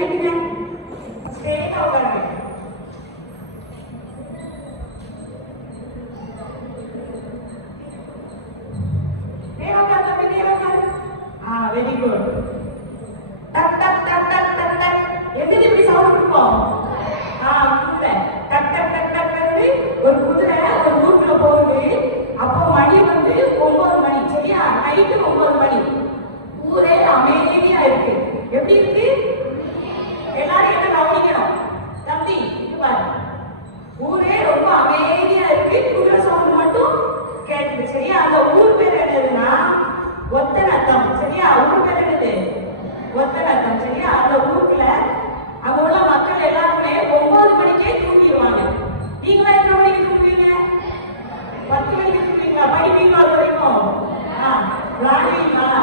கேட்டீங்க ஸ்ட்ரெயிட்டா உட்காருங்க. Very good. டக் டக் டக் டக் டக் டக் எதுக்கு இப்படி சவுண்ட் கொடுப்போம்? குதிரை டக் டக் டக் டக் டக்னு ஒரு குதிரை ஒரு ரூட்ல போகுது. அப்போ மணி வந்து 9 மணி, சரியா? நைட்டு 9 மணி. ஊரே அமைதியா இருக்கு. எப்படி இருக்கு? எல்லாரும் என்ன கவனிக்கணும் தம்பி, இது பாரு. ஊரே ரொம்ப அமைதியா இருக்கு. குதிரை சவுண்ட் மட்டும் கேட்குது, சரியா? அந்த ஊர் பேர் என்னதுன்னா ஒத்தநத்தம், சரியா? ஊர் பேர் என்னது? ஒத்தநத்தம், சரியா? அந்த ஊருக்குள்ள அங்க உள்ள மக்கள் எல்லாருமே 9 மணிக்கே தூங்கிடுவாங்க. நீங்களா எத்தனை மணிக்கு தூங்குவீங்க? 10 மணிக்கு தூங்குவீங்களா? படிப்பீங்களா அது வரைக்கும்? விளையாடுவீங்களா?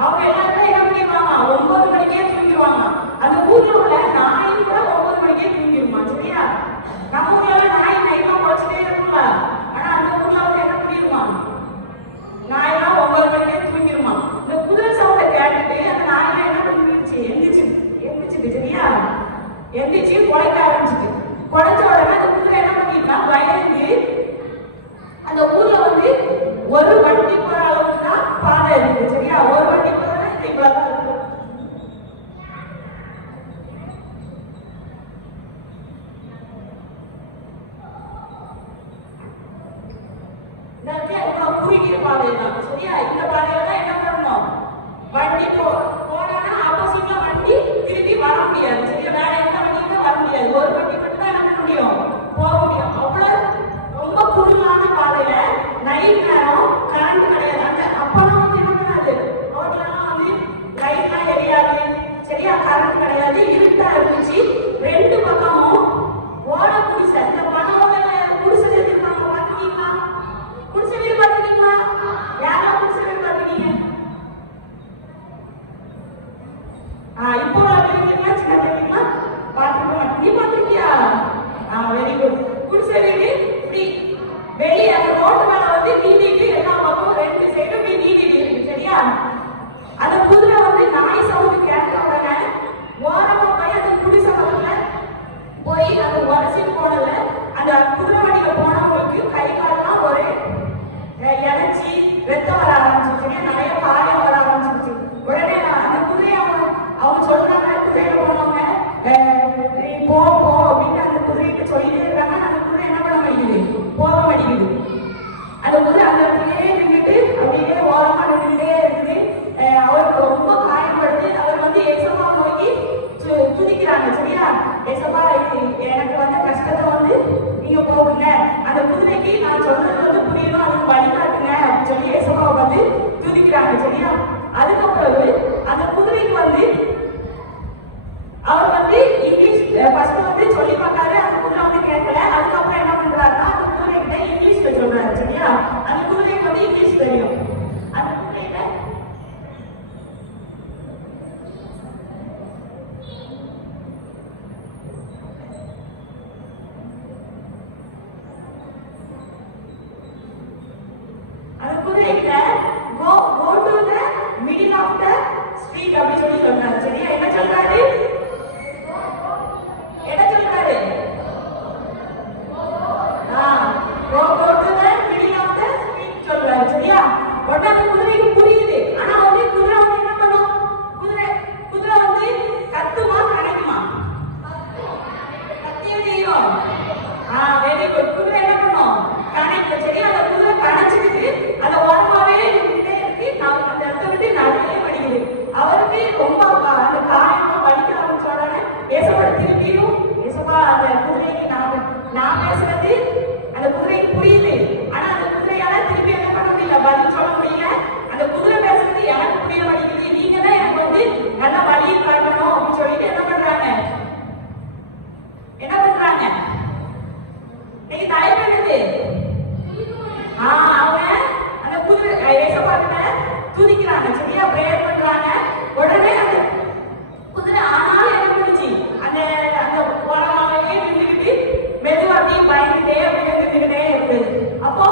அவங்க எல்லாருமே என்ன பண்ணிடுவாங்க? 9 மணிக்கே தூங்கிடுவாங்க. அந்த ஊர்ல உள்ள நாய் கூட 9 மணிக்கே தூங்கிடுமா, சரியா? நம்ம ஊர்ல நாய் நைட்ல குறைச்சிட்டே இருக்கும்ல, ஆனா அந்த ஊர்ல வந்து என்ன பண்ணிடுவாங்க? நாயெல்லாம் 9 மணிக்கே தூங்கிடுமா. இந்த குதிரை சவுண்டை கேட்டுட்டு அந்த நாயெல்லாம் என்ன பண்ணிடுச்சு? எந்திரிச்சுட்டு, சரியா? எந்திரிச்சு குறைக்க ஆரம்பிச்சுட்டு, குறைச்ச உடனே அந்த குதிரை என்ன பண்ணிருக்கா? பயந்து அந்த ஊர்ல வந்து ஒரு வண்டி போற அளவுக்கு தான் பாதை இருக்கு, சரியா? ஒரு வண்டி போறதுனா இந்த இவ்வளவுதான் இருக்கு. இந்த இடத்துல இவ்வளவு குறுகிய பாதை தான், சரியா? இந்த பாதையில தான் என்ன பண்ணணும்? வண்டி போனா ஆப்போசிட்ல வண்டி திருப்பி வர முடியாது, சரியா? வேற எந்த வண்டியுமே வர முடியாது. ஒரு வண்டி மட்டும் தான் என்ன முடியும்? போக முடியும். அவ்வளவு ரொம்ப குறுகலான பாதையில நைட் நேரம் கரண்ட் கிடையாது. அந்த அப்பெல்லாம் வந்து என்ன பண்ணாது? ரோட்லாம் வந்து லைட்லாம் எரியாது, சரியா? கரண்ட் கிடையாது, இருட்டா இருந்துச்சு. ரெண்டு பக்கமும் ஓட குடிசை. இந்த பணம் குடிசை இருக்காங்க, பாத்துக்கீங்களா? குடிசை வீடு பாத்துக்கீங்களா? யாரெல்லாம் குடிசை வீடு பாத்துக்கீங்க? இப்போ பாத்துருக்கீங்களா? சின்ன பாத்துருக்கீங்களா? பாத்துருக்க. நீ பாத்துருக்கியா? Very good. குடிசை வீடு இப்படி வெளியே அந்த ரோட்டு மேல வந்து நீட்டிட்டு எல்லா பக்கமும் ரெண்டு சைடும் நீட்டிட்டு இருக்கு, சரியா? அந்த குதிரை வந்து நாய் சவுண்ட் கேட்ட உடனே ஓரமா போய் அந்த குடிசை பக்கத்துல போய் அந்த உரசிட்டு போனதுல அந்த குதிரை வண்டியில போனவங்களுக்கு கை காலெல்லாம் ஒரு இழைச்சி ரத்தம் வர ஆரம்பிச்சிருச்சு, சரியா? நிறைய காயம் வர ஆரம்பிச்சிருச்சு. உடனே அந்த குதிரையை அவங்க சொல்றாங்க, குதிரையில போனவங்க போ போ அப்படின்னு அந்த குதிரைக்கு சொல்லிட்டே இருக்காங்க. அந்த குதிரை என்ன பண்ண மாட்டேங்குது? போக மாட்டேங்குது. அந்த குதிரை அந்த இடத்துலயே நின்றுட்டு அப்படியே ஓரமா நின்றுட்டே இருக்குது. அவருக்கு ரொம்ப காயப்படுது. அவர் வந்து ஏசப்பா நோக்கி துதிக்கிறாங்க, சரியா? ஏசப்பா, எனக்கு வந்த கஷ்டத்தை வந்து நீங்க போகுங்க, அந்த குதிரைக்கு நான் சொல்றது வந்து புரியணும், அதுக்கு வழிகாட்டுங்க அப்படின்னு சொல்லி ஏசப்பாவை வந்து துதிக்கிறாங்க, சரியா? அதுக்கப்புறம் அந்த குதிரைக்கு வந்து அவர் வந்து இங்கிலீஷ் ஃபர்ஸ்ட் வந்து சொல்லி பார்க்காரு. அந்த குதிரை வந்து கேட்கல. அதுக்கப்புறம் என்ன பண்றாருன்னா அந்த குதிரை கிட்ட இங்கிலீஷ்ல சொல்றாரு, சரியா? அந்த குதிரைக்கு வந்து இங்கிலீஷ் தெரியும். அந்த குதிரைகிட்ட go to the middle of the street அப்படி சொல்லி சொல்றாரு, சரியா? என்ன சொல்றாரு? என்ன சொல்றாரு? go to the middle of the street சொல்றாரு, சரியா? உடனே அந்த குதிரைக்கு புரியுது. ஆனா வந்து குதிரை வந்து என்ன பண்ணும்? குதிரை வந்து கத்துமா கணக்குமா? கத்தியே செய்யும். Very good. குதிரை என்ன பண்ணும்? கணக்கு, சரியா? அந்த குதிரை கணச்சுக்கிட்டு அந்த ஓரமாவே நின்றுட்டே இருக்கு. அந்த இடத்த விட்டு நடக்கவே படிக்குது. அவருக்கு ரொம்ப அந்த காயமா வலிக்க ஆரம்பிச்ச உடனே ஏசப்பா திரும்பியும், ஏசப்பா அந்த குதிரைக்கு நான் பேசுறது அந்த குதிரைக்கு புரியுது. ஆனா அந்த குதிரையால திருப்பி என்ன பண்ண முடியல? பதில் சொல்ல முடியல. அந்த குதிரை பேசுறது எனக்கு புரிய மாட்டேங்குது. நீங்க தான் எனக்கு வந்து நல்ல வழியை காட்டணும் அப்படின்னு சொல்லிட்டு என்ன பண்றாங்க? நீங்க தலைப்படுது அவங்க அந்த குதிரை ஏசப்பாட்ட துதிக்கிறாங்க, சரியா? பிரேயர் பண்றாங்க. உடனே அந்த குதிரை ஆனாலும் என்ன பண்ணுச்சு? அந்த அந்த ஓரமாவே நின்றுக்கிட்டு மெதுவா அப்படியே பயந்துட்டே அப்படியே நின்றுக்கிட்டே இருக்குது. அப்போ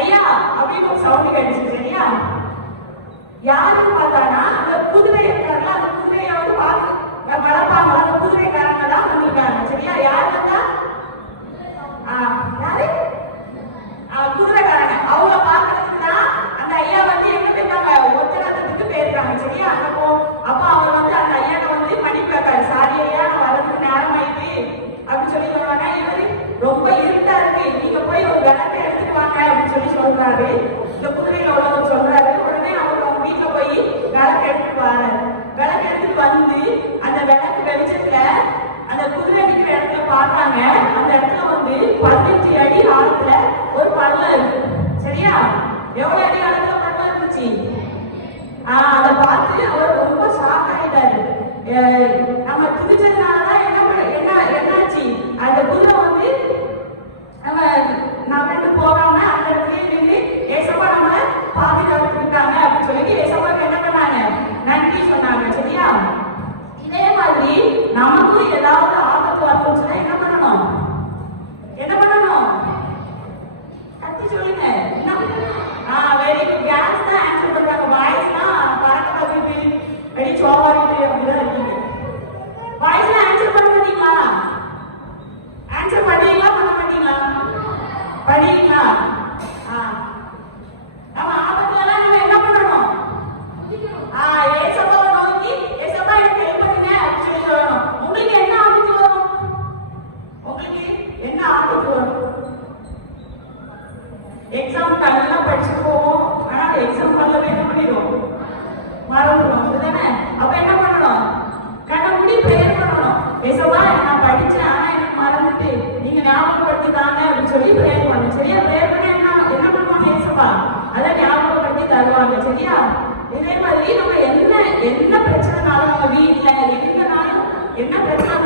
ஐயா அப்படின்னு ஒரு சவுண்ட் கேட்டுச்சு, சரியா? யாருன்னு பார்த்தானா அந்த குதிரை இருக்காருல்ல, அந்த குதிரையை வந்து பார்த்து வளர்ப்பாங்களா குதிரைக்காரங்க தான் வந்திருக்காங்க. சரியா? யார் வந்தா? யாரு? குதிரைக்காரங்க. அவங்க பார்க்கறதுக்கு தான் அந்த ஐயா வந்து எங்க போயிருக்காங்க? ஒத்தனத்துக்கு போயிருக்காங்க. சரியா? அப்ப அவங்க வந்து அந்த ஐயாட்ட வந்து மன்னிப்பு கேட்காரு. சாரி ஐயா, நான் வரதுக்கு நேரம் ஆயிட்டு அப்படின்னு சொல்லி சொல்றாங்க. இவரு ரொம்ப இருட்டா இருக்கு, நீங்க போய் ஒரு விளக்கை எடுத்துட்டு வாங்க அப்படின்னு சொல்லி சொல்றாரு. இந்த குதிரையில உள்ளவர் சொல்றாரு. உடனே அவங்க வீட்டுல போய் விளக்கு எடுத்துட்டு வராரு. விளக்கு எடுத்துட்டு வந்து அந்த விளக்கு வெளிச்சத்துல அந்த குதிரை நிற்கிற இடத்துல பார்த்தாங்க. அந்த இடத்துல வந்து 15 அடி ஆழத்துல ஒரு பள்ளம் இருக்கு. சரியா? எவ்வளவு அடி ஆழத்துல பள்ளம் இருந்துச்சு? அதை பார்த்து அவர் ரொம்ப ஷாக் ஆயிட்டாரு. நம்ம துதிச்சதுனாலதான் என்னாச்சு, அந்த குதிரை வந்து நம்ம ரெண்டு போகாம அந்த இடத்துல நின்று ஏசப்பா நம்ம பாதுகாத்துக்கிட்டாங்க அப்படின்னு சொல்லிட்டு ஏசப்பாக்கு என்ன பண்ணாங்க? நன்றி சொன்னாங்க. சரியா? இதே மாதிரி நமக்கும் ஏதாவது ஆபத்து வரணும்னா என்ன பண்ணணும்? என்ன பண்ணணும்? கத்தி சொல்லுங்க. Very good. கேர்ள்ஸ் தான் ஆன்சர் பண்றாங்க. பாய்ஸ் தான் பறக்க பார்த்துட்டு வெடி சோவாரிட்டு அப்படிதான் இருக்கீங்க. பாய்ஸ் எல்லாம் ஆன்சர் பண்ண மாட்டீங்களா? ஆன்சர் பண்ணுவீங்களா பண்ண மாட்டீங்களா? படிங்களா? நம்ம ஆபத்துல எல்லாம் நம்ம என்ன பண்ணணும்? ஏசப்பாவை நோக்கி ஏசப்பா எனக்கு ஹெல்ப் பண்ணுங்க அப்படின்னு சொல்லி சொல்லணும். உங்களுக்கு என்ன ஆபத்து வரும்? உங்களுக்கு என்ன ஆபத்து வரும்? எக்ஸாம் நல்லா படிச்சு போவோம். ஆனா எக்ஸாம் பண்ணவே என்ன பண்ணிடும்? மறந்துடும். அப்படிதானே? அப்ப என்ன பண்ணணும்? கண்ண மூடி பிரேயர் பண்ணணும். ஏசப்பா நான் படிச்சேன், ஆனா எனக்கு மறந்துட்டு நீங்க ஞாபகப்படுத்தி தாங்க அப்படின்னு சொல்லி பிரேயர் பண்ணணும். சரியா? பிரேயர் பண்ண என்ன பண்ணுவாங்க? ஏசப்பா அதை ஞாபகப்படுத்தி தருவாங்க. சரியா? இதே மாதிரி நம்ம என்ன பிரச்சனைனாலும் நம்ம வீட்டுல எங்கனாலும் என்ன பிரச்சனை